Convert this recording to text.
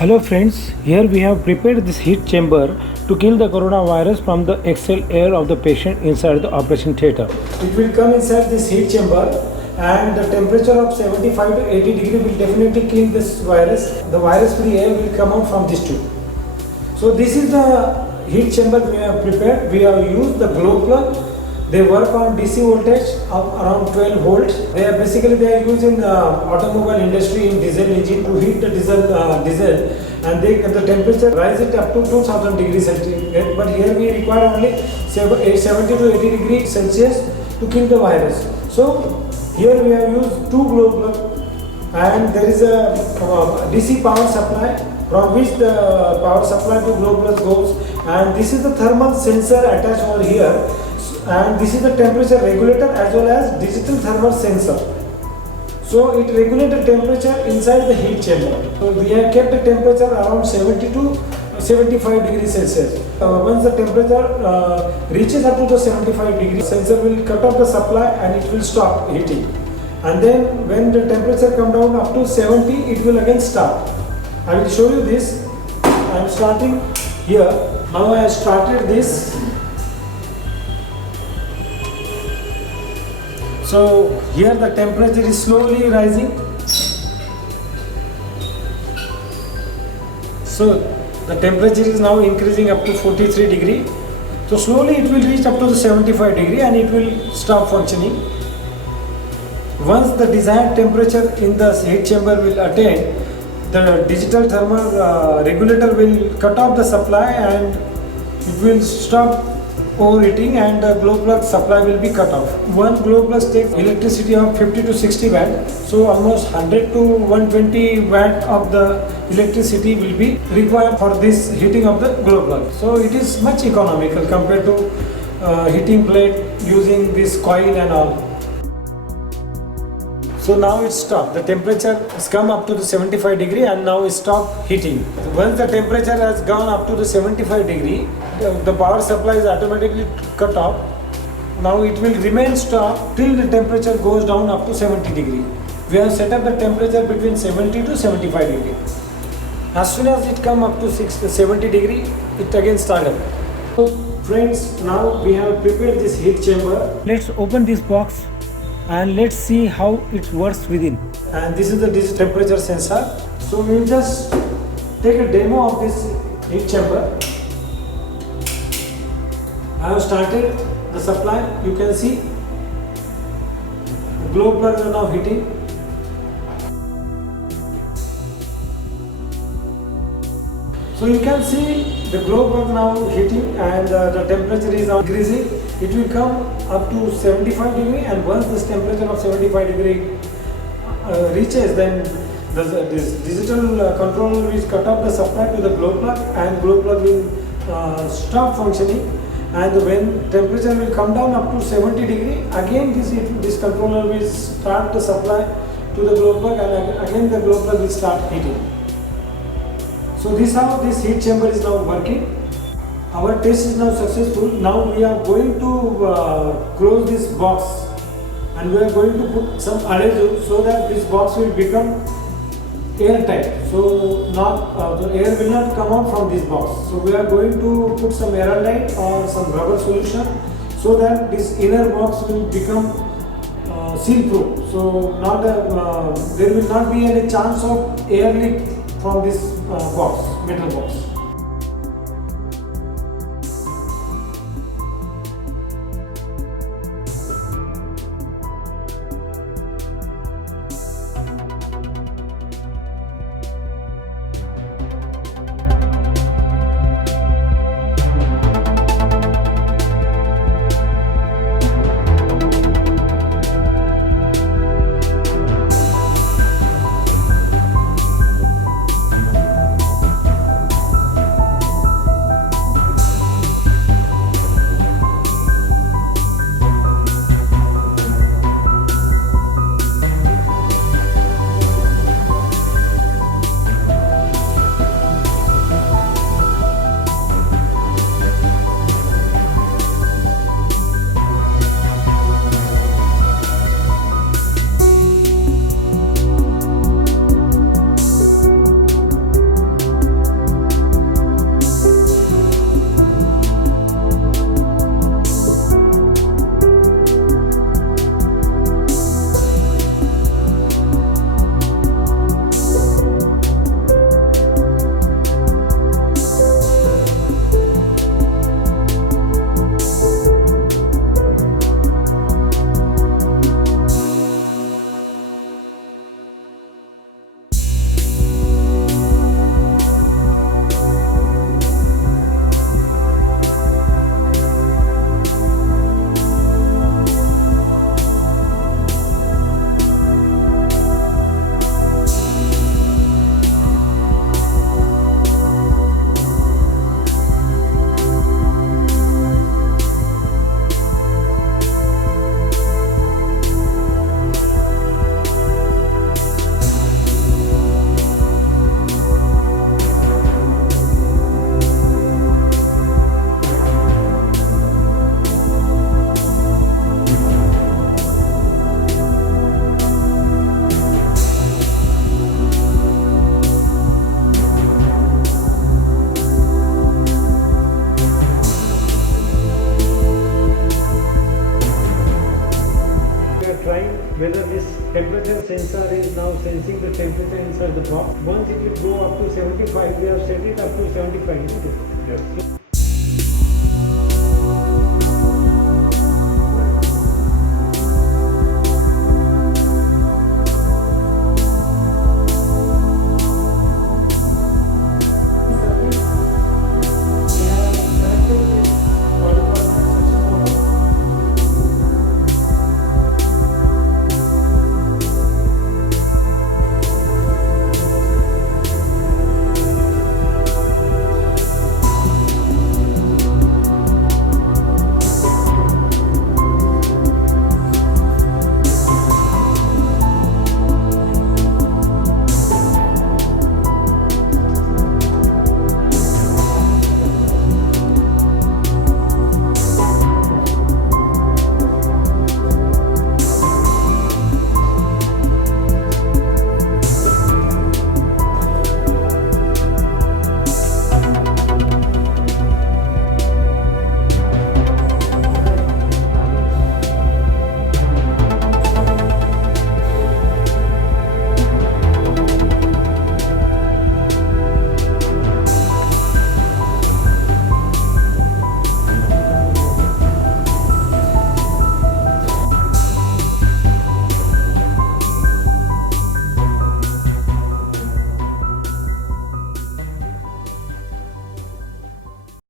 Hello friends, here we have prepared this heat chamber to kill the coronavirus from the exhaled air of the patient inside the operation theatre. It will come inside this heat chamber and the temperature of 75 to 80 degree will definitely kill this virus. The virus free air will come out from this tube. So this is the heat chamber we have prepared. We have used the glow plug. They work on DC voltage of around 12 volts. They are used in automobile industry in diesel engine to heat the diesel, and the temperature rise it up to 2000 degrees centigrade. But here we require only 70 to 80 degrees Celsius to kill the virus. So here we have used two glow plugs, and there is a DC power supply from which the power supply to glow plug goes, and this is the thermal sensor attached over here. And this is the temperature regulator as well as digital thermal sensor. So it regulates the temperature inside the heat chamber. So we have kept the temperature around 70 to 75 degrees Celsius. Once the temperature reaches up to the 75 degrees, sensor will cut off the supply and it will stop heating. And then when the temperature come down up to 70, it will again start. I will show you this. I am starting here. Now I have started this. So here the temperature is slowly rising. So the temperature is now increasing up to 43 degree. So slowly it will reach up to the 75 degree and it will stop functioning. Once the desired temperature in the heat chamber will attain, the digital thermal regulator will cut off the supply and it will stop overheating and the glow plug supply will be cut off. One glow plug takes electricity of 50 to 60 watt. So almost 100 to 120 watt of the electricity will be required for this heating of the glow plug. So it is much economical compared to heating plate using this coil and all. So now it's stopped. The temperature has come up to the 75 degree and now it stopped heating. Once the temperature has gone up to the 75 degree, the power supply is automatically cut off. Now it will remain stopped till the temperature goes down up to 70 degree. We have set up the temperature between 70 to 75 degree. As soon as it come up to 70 degree, it again started. So friends, now we have prepared this heat chamber. Let's open this box and let's see how it works within. And this is the digital temperature sensor. So we will just take a demo of this heat chamber. I have started the supply. You can see the glow plugs are now heating. So you can see the glow plug now heating and the temperature is now increasing. It will come up to 75 degree, and once this temperature of 75 degree reaches, then this digital controller will cut off the supply to the glow plug and glow plug will stop functioning. And when temperature will come down up to 70 degree, again this controller will start the supply to the glow plug and again the glow plug will start heating. So this is how this heat chamber is now working. Our test is now successful. Now we are going to close this box and we are going to put some adhesive so that this box will become airtight. So the air will not come out from this box. So we are going to put some Aerolite or some rubber solution so that this inner box will become seal-proof. So there will not be any chance of air leak from this metal box. temperature sensor is now sensing the temperature inside the box. Once it will go up to 75, we have set it up to 75. Yes.